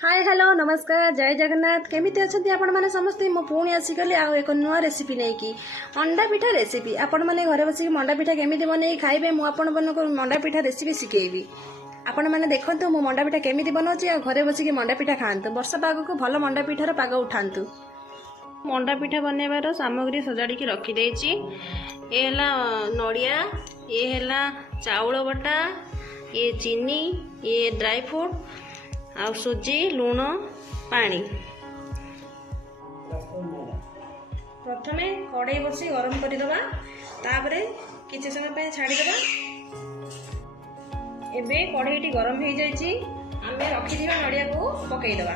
Hi hello नमस्कार जय जगन्नाथ केमिति अछंती आपण माने समस्त मो पुणी आसिकली आ एक नुआ रेसिपी नेकी मंडा पिठा रेसिपी आपण माने घरे बसी मंडा पिठा केमिति बनै खाइबे मु आपण बनको मंडा पिठा रेसिपी सिखेइबी आपण माने देखंतु मो मंडा पिठा केमिति बनौची आ घरे बसी के मंडा पिठा खांतु वर्षा पाग को भलो मंडा पिठार पाग उठांतु। मंडा पिठा बनेबार सामग्री सजाड़ी की रखी देछि। ए हला नड़िया, ये हला चाउल बटा, ये चीनी, ये ड्राई फ्रूट आ सुजी लुण पानी। प्रथमे कड़ाई बसी गरम करदबा तापरे किछि समय पे छाड़ीदबा। एबे कड़ाईटी गरम हो जाइछि आमे रखी दिबा नड़िया को पकई दबा।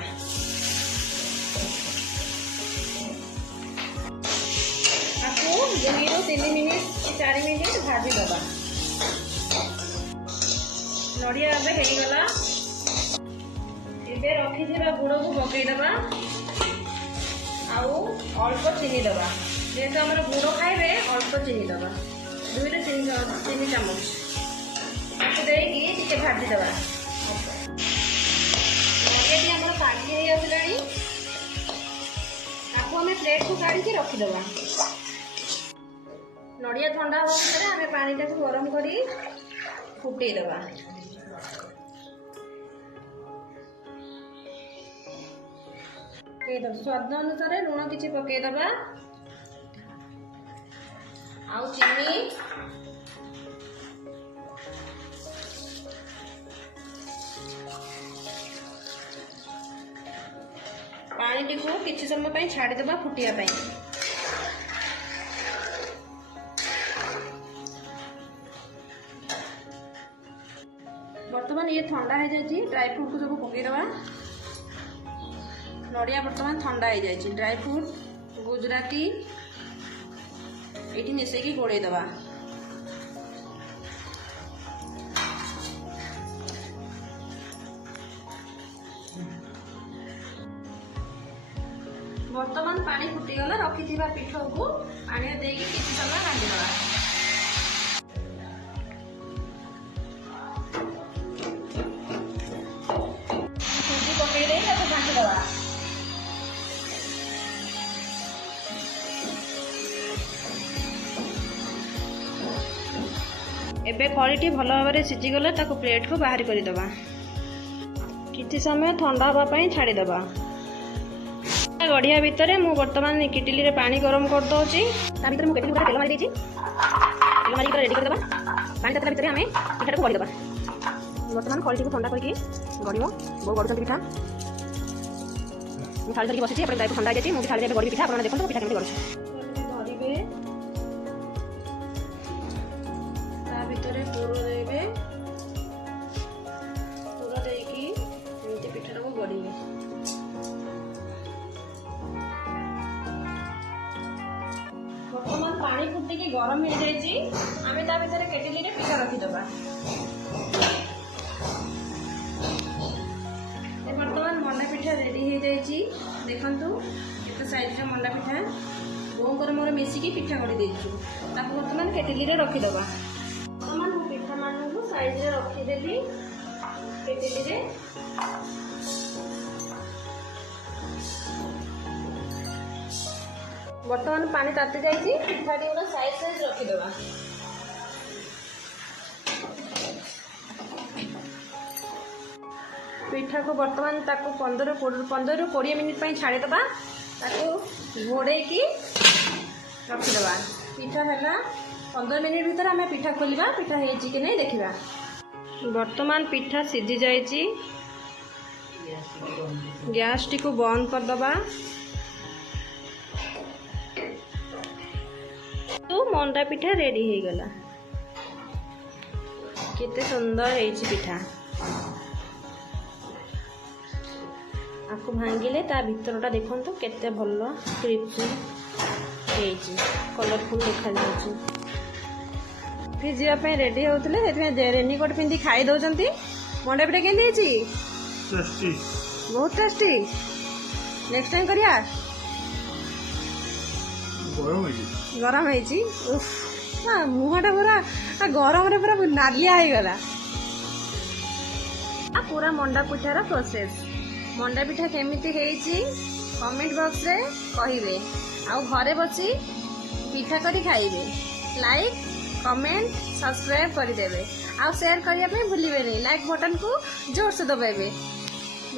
आपको 2 ରୁ 3 मिनिट कि 4 मिनिट भाजी दबा। नड़िया एबे हेई गला। एबे रखी दिबा गुड़ को पकई दबा आउ अल्प चीनी दबा। जेहेतु हमर गुड़ खाइबे अल्प चीनी दबा 2 ରୁ 3 चामच आपको देकी टिके भाजी दबा। नड़ियाटी हमर भाजी हे आसलानी आपको हमें प्लेट को काढ़ी के रखी दबा। नड़िया ठंडा होगा भितर हमें पानी टाको गरम करी फुटई दबा। स्वाद अनुसार लुण किछि पकई दबा आउ चीनी पानी को किछि समय पई छाड़ी दबा फुटिया पई। बर्तमान ये ठंडा हो जाए ड्राई फ्रूट को सब पकई दबा। नड़िया बर्तमान ठंडा हो जाए ड्राई फ्रूट गुजराती ये मिसेकी गोड़े दबा। बर्तमान पानी फुटीगला रखी पिठ को पानी देकी किसी समय रांधि दबा। सुजी पकई दे घाटी दबा। एबे कड़ीटी भल भाव सीझीगले ताको प्लेट को बाहर करदबा। किछि समय ठंडा हवा पई छाड़ीदबा। गढ़िया भितर मु वर्तमान किटिली रे पानी गरम कर दोची। ता भितर मु केटली ऊपर तेल मारी देची। तेल मारी कर रेडी कर दबा। पानी ततला भितर हमें पिठा को गढ़ी दबा। वर्तमान कड़ीटी को ठंडा करके गढ़ियो बो गढ़ुचंती पिठा। मु थाली धरकी बसिची अपन दाई को ठंडा जायछि। मु भी थाली रे गढ़ी पिठा अपन देखंतु पिठा केमति गढ़ुछि। धरिबे भितर पूरा देवे पूरा देकी एमती पिठा को गढ़िबे। बर्तमान पानी फुटिकी गरम हो जाइए आमे ता भितर केटली रे पिठा रखी दबा। बर्तमान मंडा पिठा रेडी हो जाइए। देखंतु एक साइज रे मंडा पिठा बोंकर मोर मिसिकी पिठा गढ़ी देछु। ताको बर्तमान केटली रे रखी दबा। पिठा मानू साइज रे रखीदेली केटली रे। बर्तमान पानी ताती जाइए पिठाटी गुड़ा साइज साइज रखीदबा। पिठा को बर्तमान ताको 15 ରୁ 20 मिनिट पई छाड़ी दबा। ताको घोड़े की रखीदबा। पिठा हैला 15 मिनिट भीतर आमे पिठा खोलिबा। पिठा हेची कि नहीं देखिबा। वर्तमान पिठा सिझी जाइछि। गैस टी को बंद कर दबा। तो मंडा पिठा रेडी हो गला। केते सुंदर हेछि पिठा। आपको भांगिले ता भितरटा देखंतु केते भल्लो क्रिस्पी हेछि कलरफुल देखा जाउछि। फिर जावाई रेडी होते रेनिकोट पिंधि खाई दौरान मंडा पिठा केमती बहुत टेस्टी। नेक्स्ट टाइम करिया। गरम है मुहटा पूरा गरम रे पूरा नालिया हो गला। पूरा मंडा पिठार प्रोसेस ମଣ୍ଡା ପିଠା କେମିତି ହେଇଛି କମେଣ୍ଟ ବକ୍ସରେ କହିବେ। ଆଉ ଘରେ ବସି ପିଠା କରି ଖାଇବେ। ଲାଇକ୍ କମେଣ୍ଟ ସବସ୍କ୍ରାଇବ୍ କରିଦେବେ ଆଉ ସେୟାର କରିବା ପାଇଁ ଭୁଲିବେନି। ଲାଇକ୍ ବଟନକୁ ଜୋରସେ ଦବାଇବେ।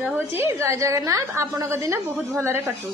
ରହୁଛି। ଜୟ ଜଗନ୍ନାଥ। ଆପଣଙ୍କ ଦିନ ବହୁତ ଭଲରେ କଟୁ।